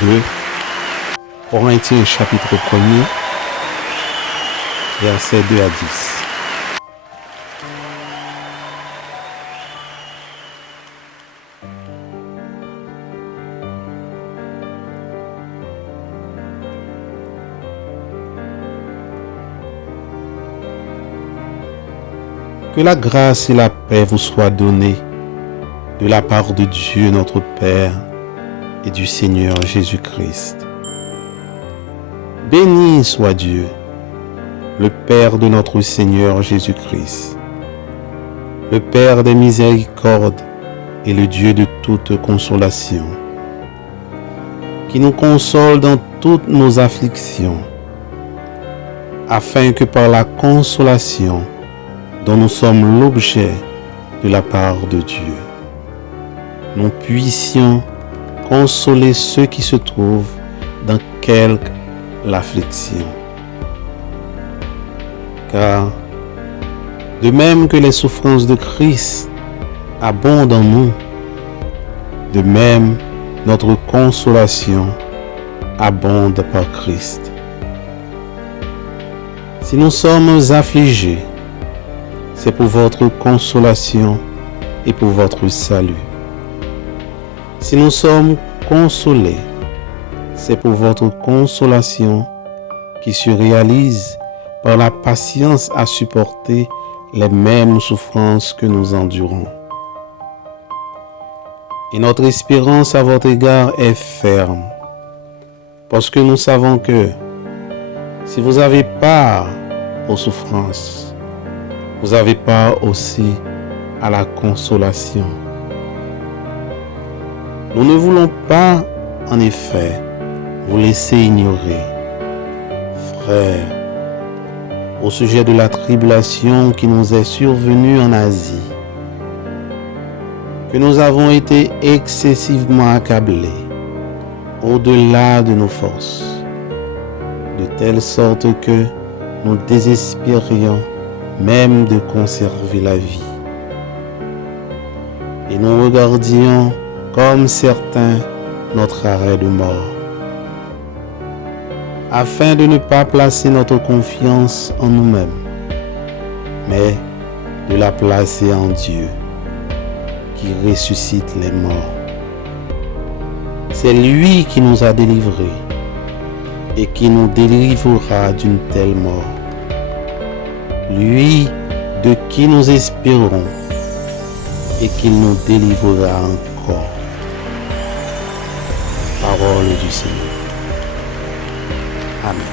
2 Corinthiens chapitre 1er, versets 2 à 10. Que la grâce et la paix vous soient données de la part de Dieu notre Père et du Seigneur Jésus-Christ. Béni soit Dieu, le Père de notre Seigneur Jésus-Christ, le Père des miséricordes et le Dieu de toute consolation, qui nous console dans toutes nos afflictions, afin que par la consolation dont nous sommes l'objet de la part de Dieu, nous puissions consoler ceux qui se trouvent dans quelque affliction. Car, de même que les souffrances de Christ abondent en nous, de même notre consolation abonde par Christ. Si nous sommes affligés, c'est pour votre consolation et pour votre salut. Si nous sommes consolés, c'est pour votre consolation qui se réalise par la patience à supporter les mêmes souffrances que nous endurons. Et notre espérance à votre égard est ferme, parce que nous savons que si vous avez part aux souffrances, vous avez part aussi à la consolation. Nous ne voulons pas, en effet, vous laisser ignorer, frères, au sujet de la tribulation qui nous est survenue en Asie, que nous avons été excessivement accablés, au-delà de nos forces, de telle sorte que nous désespérions même de conserver la vie. Et nous regardions comme certains notre arrêt de mort, afin de ne pas placer notre confiance en nous-mêmes, mais de la placer en Dieu, qui ressuscite les morts. C'est lui qui nous a délivrés et qui nous délivrera d'une telle mort. Lui de qui nous espérons et qu'il nous délivrera encore. Parole du Seigneur. Amen.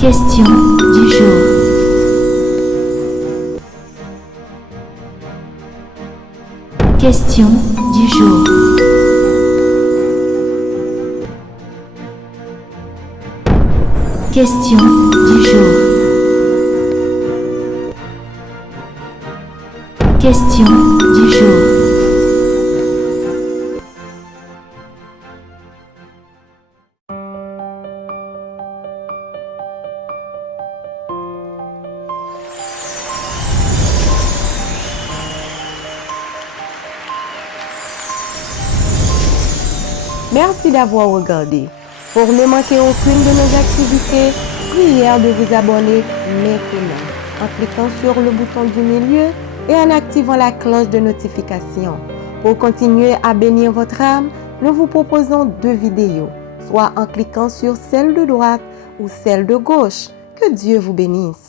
Question du jour. Question du jour. Question du jour. Question du jour. Merci d'avoir regardé. Pour ne manquer aucune de nos activités, prière de vous abonner maintenant en cliquant sur le bouton du milieu et en activant la cloche de notification. Pour continuer à bénir votre âme, nous vous proposons 2 vidéos, soit en cliquant sur celle de droite ou celle de gauche. Que Dieu vous bénisse.